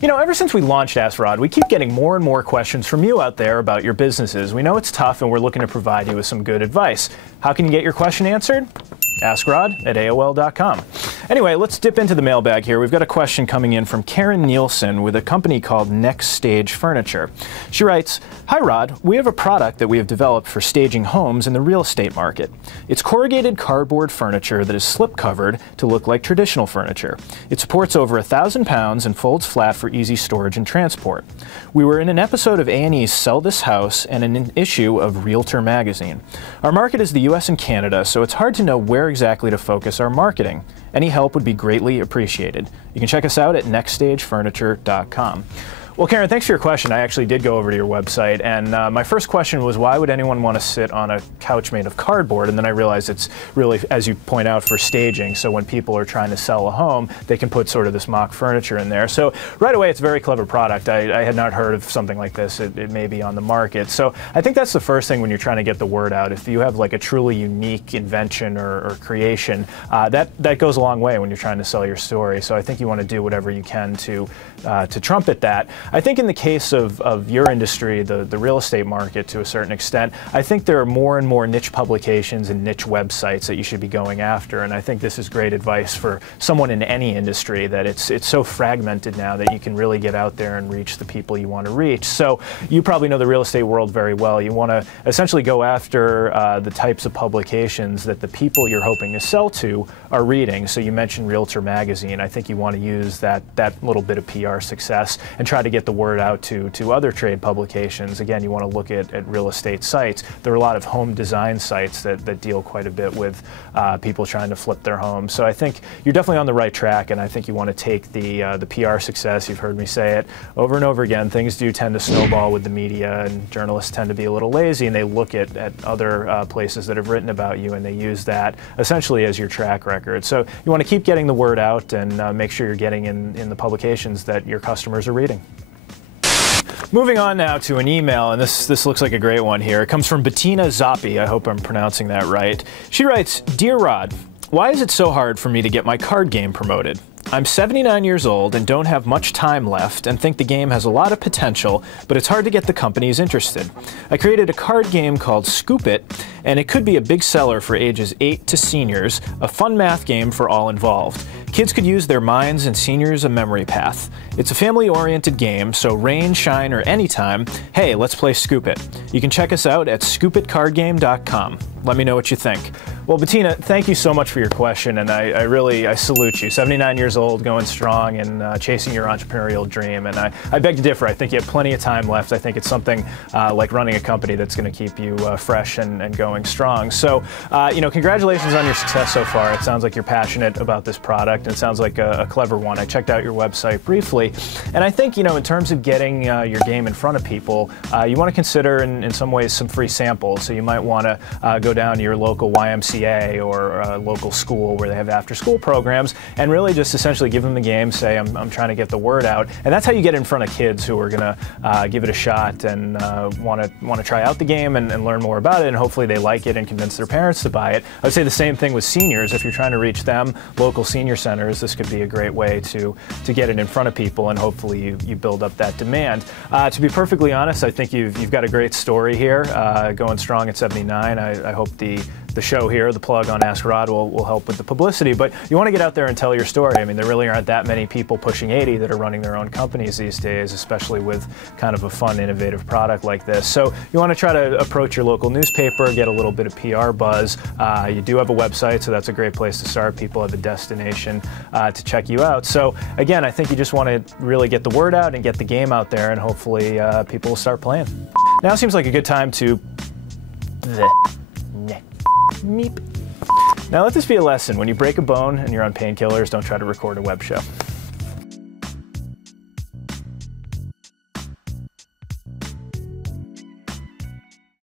You know, ever since we launched Ask Rod, we keep getting more and more questions from you out there about your businesses. We know it's tough and we're looking to provide you with some good advice. How can you get your question answered? AskRod@AOL.com. Anyway, let's dip into the mailbag here. We've got a question coming in from Karen Nielsen with a company called Next Stage Furniture. She writes, "Hi Rod, we have a product that we have developed for staging homes in the real estate market. It's corrugated cardboard furniture that is slip covered to look like traditional furniture. It supports over 1,000 pounds and folds flat for easy storage and transport. We were in an episode of A&E's Sell This House and in an issue of Realtor magazine. Our market is the US and Canada, so it's hard to know where exactly to focus our marketing. Any help would be greatly appreciated. You can check us out at nextstagefurniture.com. Well, Karen, thanks for your question. I actually did go over to your website, and my first question was, why would anyone want to sit on a couch made of cardboard? And then I realized it's really, as you point out, for staging. So when people are trying to sell a home, they can put sort of this mock furniture in there. So right away, it's a very clever product. I had not heard of something like this. It may be on the market. So I think that's the first thing when you're trying to get the word out. If you have like a truly unique invention or creation, that goes a long way when you're trying to sell your story. So I think you want to do whatever you can to trumpet that. I think in the case of your industry, the real estate market to a certain extent, I think there are more and more niche publications and niche websites that you should be going after. And I think this is great advice for someone in any industry, that it's so fragmented now that you can really get out there and reach the people you want to reach. So you probably know the real estate world very well. You want to essentially go after the types of publications that the people you're hoping to sell to are reading. So you mentioned Realtor magazine. I think you want to use that little bit of PR success and try to get the word out to other trade publications. Again, you want to look at real estate sites. There are a lot of home design sites that deal quite a bit with people trying to flip their homes. So I think you're definitely on the right track, and I think you want to take the PR success. You've heard me say it over and over again. Things do tend to snowball with the media, and journalists tend to be a little lazy, and they look at other places that have written about you, and they use that essentially as your track record. So you want to keep getting the word out and make sure you're getting in the publications that your customers are reading. Moving on now to an email, and this looks like a great one here. It comes from Bettina Zoppi. I hope I'm pronouncing that right. She writes, "Dear Rod, why is it so hard for me to get my card game promoted? I'm 79 years old and don't have much time left and think the game has a lot of potential, but it's hard to get the companies interested. I created a card game called Scoop It, and it could be a big seller for ages 8 to seniors, a fun math game for all involved. Kids could use their minds and seniors a memory path. It's a family-oriented game, so rain, shine, or anytime, hey, let's play Scoop It. You can check us out at scoopitcardgame.com. Let me know what you think." Well, Bettina, thank you so much for your question, and I salute you. 79 years old, going strong, and chasing your entrepreneurial dream. And I beg to differ. I think you have plenty of time left. I think it's something like running a company that's going to keep you fresh and going strong. So, you know, congratulations on your success so far. It sounds like you're passionate about this product, and it sounds like a clever one. I checked out your website briefly, and I think, you know, in terms of getting your game in front of people, you want to consider, in some ways, some free samples. So you might want to go down to your local YMCA or a local school where they have after-school programs, and really just essentially give them the game, say, I'm trying to get the word out. And that's how you get in front of kids who are going to give it a shot and want to try out the game and learn more about it, and hopefully they like it and convince their parents to buy it. I would say the same thing with seniors. If you're trying to reach them, local senior centers, this could be a great way to get it in front of people, and hopefully you build up that demand. To be perfectly honest, I think you've got a great story here, going strong at 79. I hope the show here, the plug on Ask Rod, will help with the publicity, but you want to get out there and tell your story. I mean, there really aren't that many people pushing 80 that are running their own companies these days, especially with kind of a fun, innovative product like this. So you want to try to approach your local newspaper, get a little bit of PR buzz. You do have a website, so that's a great place to start. People have a destination to check you out. So again, I think you just want to really get the word out and get the game out there, and hopefully people will start playing. Now seems like a good time to meep. Now let this be a lesson. When you break a bone and you're on painkillers, don't try to record a web show.